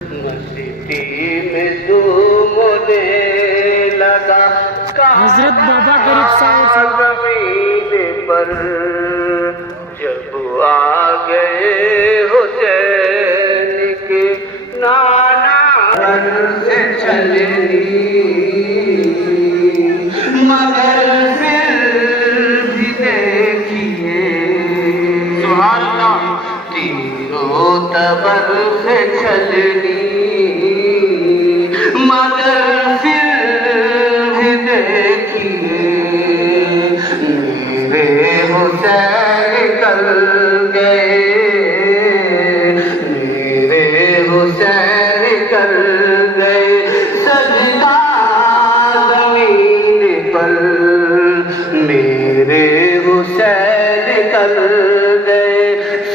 मस्ती में झूमने लगा हजरत बाबा गरीब साहब जमीन पर जब आ गए हुसैन के नाना से चलनी मगर फिर भी देखिए तीनों तबर से चलनी मगर फिर भी देखिए मेरे हुसैन कल गए, मेरे हुसैन कल गए सजदा जमीन पर, मेरे हुसैन कल गए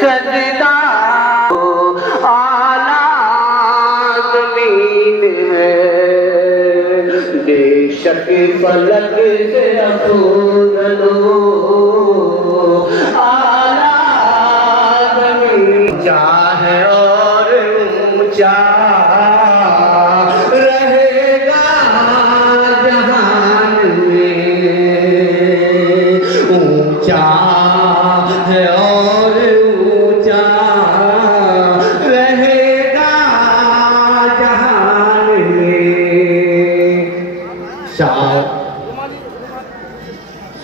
सजदा आला जमीन है बेशक फलक से अफूल आला जमीन ऊंचा है और ऊंचा रहेगा जहान में, ऊंचा है और ऊंचा रहेगा जहान में।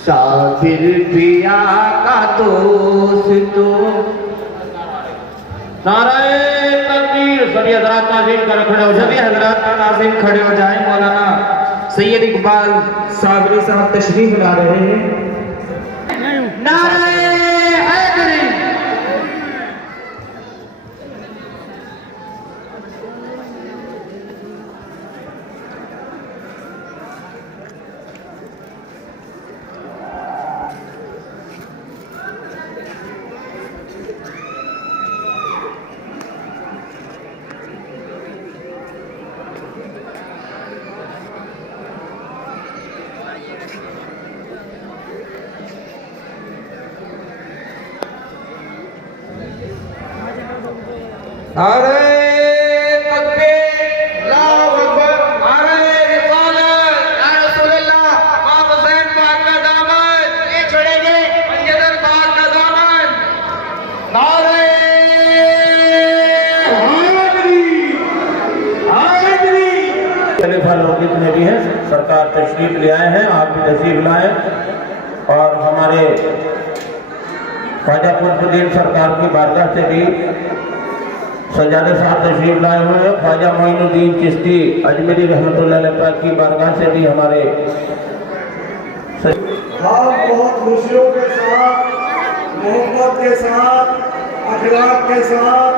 शाबिर पिया का दोस्त तो नाराए तकबीर। सभी हजरात नाज़रीन कर खड़े हो, सभी हजरात नाज़रीन खड़े हो जाए। मौलाना सैयद इकबाल साबरी साहब तशरीफ ला रहे हैं। नाराए हैदरी। नारे तकबीर, अल्लाहु अकबर, नारे रिसालत, या रसूलल्लाह, इमाम हुसैन पाक का दामन नहीं छोड़ेंगे, पंजतन पाक का दामन। नारे हैदरी। खलीफा लोग जितने भी हैं सरकार तशरीफ ले आए हैं, आप भी तशरीफ लाए और हमारे ख्वाजा कुतुबुद्दीन सरकार की बारगाह से भी सजादे साहब तशरीफ लाए हुए हैं। ख्वाजा मोइनुद्दीन चिश्ती अजमेरी रहमतुल्लाह अलैह पाक की बारगाह से भी हमारे बहुत खुशियों के साथ, मोहब्बत के साथ, अखलाक के साथ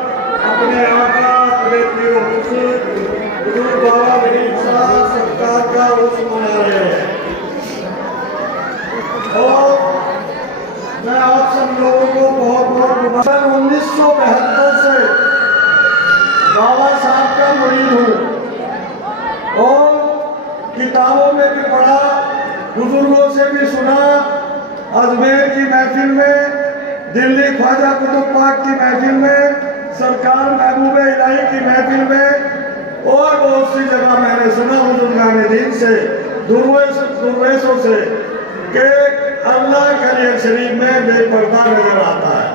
अपने आका अपने प्रिय हुजूर बाबा गरीब साहब सरकार का उर्स मना रहे हैं। और मैं आप सब लोगों को बहुत बहुत 1972 से बाबा साहब का मुरीद हूँ और किताबों में भी पढ़ा, बुजुर्गों से भी सुना। अजमेर की महफिल में, दिल्ली ख्वाजा कुतुब पाक की महफिल में, सरकार महबूब इलाही की महफिल में और बहुत सी जगह मैंने सुना बुजुर्गान दीन से, दुर्वेशों से कि अल्लाह कलियर शरीफ में बेपर्दा नजर आता है।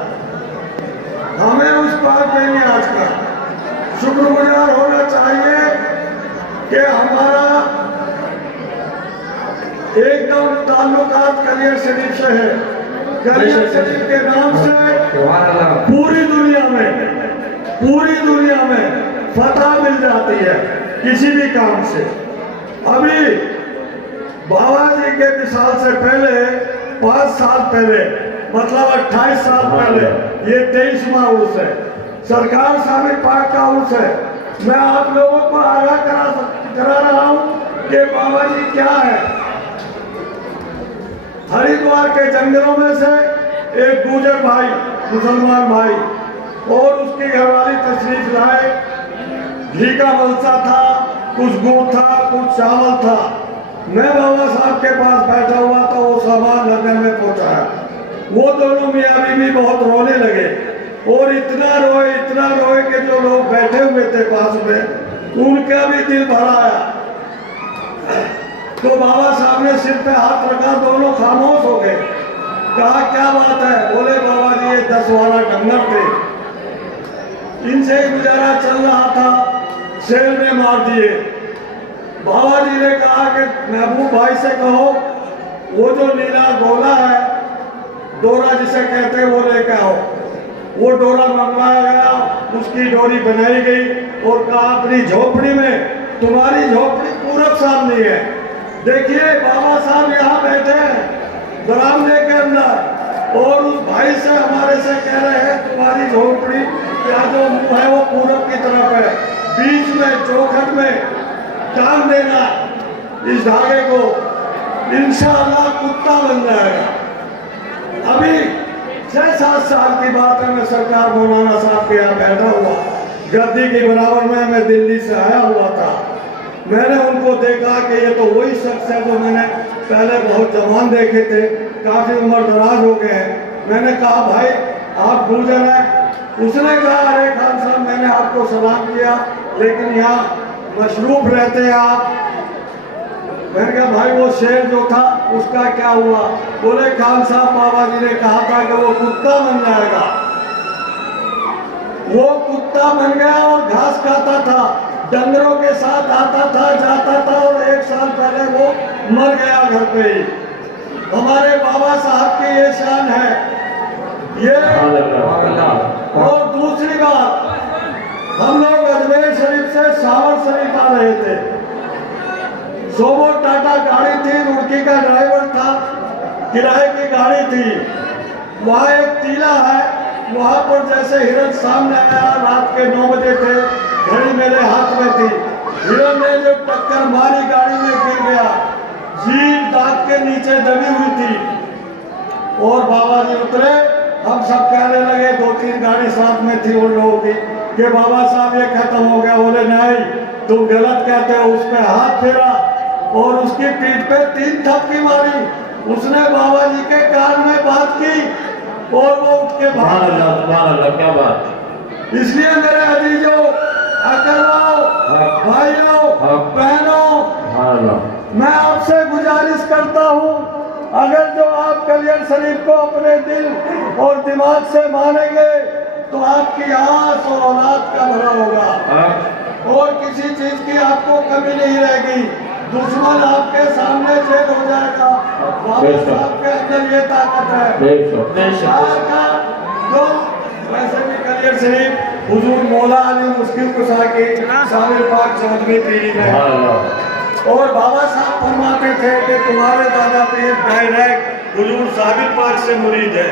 हमें उस पाक में आज का शुक्रगुजार होना चाहिए कि हमारा एकदम ताल्लुकात कलियर शरीफ से है। कलियर शरीफ के नाम से पूरी दुनिया में फतह मिल जाती है किसी भी काम से। अभी बाबा जी के विशाल से पहले 5 साल पहले, मतलब 28 साल पहले, ये 23वां उर्स है, सरकार साबिर पाक का उर्स है। मैं आप लोगों को आगाह करा रहा हूं कि बाबा जी क्या है। हरिद्वार के जंगलों में से एक गुजर भाई, मुसलमान भाई और उसकी घरवाली तशरीफ लाए। घी का मलसा था, कुछ गुड़ था, कुछ चावल था। मैं बाबा साहब के पास बैठा हुआ था, वो सामान लगने में पहुंचाया। वो दोनों मियाँ बीवी बहुत रोने लगे और इतना रोए कि जो लोग बैठे हुए थे पास में उनका भी दिल भर आया। तो बाबा साहब ने सिर पे हाथ रखा, दोनों खामोश हो गए। कहा क्या बात है? बोले बाबा जी ये 10-12 डंगर थे, इनसे ही गुजारा चल रहा था, शेर ने मार दिए। बाबा जी ने कहा कि महबूब भाई से कहो वो जो नीला गोला है, डोरा जिसे कहते हैं, वो लेके आओ। वो डोरा मंगवाया गया, उसकी डोरी बनाई गई और कहा अपनी झोपड़ी में, तुम्हारी झोपड़ी पूरब सामने है, देखिए बाबा साहब यहाँ बैठे हैं बरामदे के अंदर, और उस भाई से हमारे से कह रहे हैं तुम्हारी झोपड़ी या जो मुंह है वो पूरब की तरफ है, बीच में चौखट में टांग देना इस धागे को, इंशाअल्लाह कुत्ता बन जाएगा। अभी 6-7 साल की बात है, मैं सरकार मौलाना साहब के यहाँ बैठा हुआ, गद्दी के बराबर में मैं दिल्ली से आया हुआ था। मैंने उनको देखा कि ये तो वही शख्स है जो मैंने पहले बहुत जवान देखे थे, काफ़ी उम्र दराज हो गए हैं। मैंने कहा भाई आप गुजर हैं? उसने कहा अरे खान साहब मैंने आपको सलाम किया लेकिन यहाँ मशरूफ रहते हैं आप। मैंने कहा भाई वो शेर जो था उसका क्या हुआ? बोले खान साहब बाबा जी ने कहा था कि वो कुत्ता बन जाएगा। वो कुत्ता बन गया और घास खाता था, डंगरों के साथ आता था जाता था, और 1 साल पहले वो मर गया घर पे ही। हमारे बाबा साहब की ये शान है ये। और दूसरी बात, हम लोग अजमेर शरीफ से सावर शरीफ आ रहे थे, सोबो टाटा गाड़ी थी, रुड़की का ड्राइवर था, किराए की गाड़ी थी। वहाँ एक टीला है, वहाँ पर जैसे हिरन सामने आया, रात के 9 बजे थे, घड़ी मेरे हाथ में थी, हिरन ने जो टक्कर मारी गाड़ी में गिर गया, जीभ दांत के नीचे दबी हुई थी। और बाबा जी उतरे, हम सब कहने लगे, 2-3 गाड़ी साथ में थी उन लोगों की, कि बाबा साहब ये खत्म हो गया। बोले नहीं तुम गलत कहते हो। उस पर हाथ फेरा और उसकी पीठ पे 3 थपकी मारी। उसने बाबा जी के कान में बात की और वो उठ के भाग गया। क्या बात। इसलिए मेरे अजीजों, अकरवाओं, भाइयों, बहनों, मैं आपसे गुजारिश करता हूँ, अगर जो आप कलियर शरीफ को अपने दिल और दिमाग से मानेंगे तो आपकी आस और औलाद का भला होगा और किसी चीज की आपको कमी नहीं रहेगी। दुश्मन आपके सामने जेल हो जाएगा। बाबा साहब के अंदर ये ताकत है। जो वैसे भी कलियर शरीफ हुजूर मौला अली मुश्किल कुशा की साबिर पाक चौधरी पीरी है, और बाबा साहब फरमाते थे कि तुम्हारे दादा पीर डायरेक्ट हुजूर साबिर पाक से मुरीद है।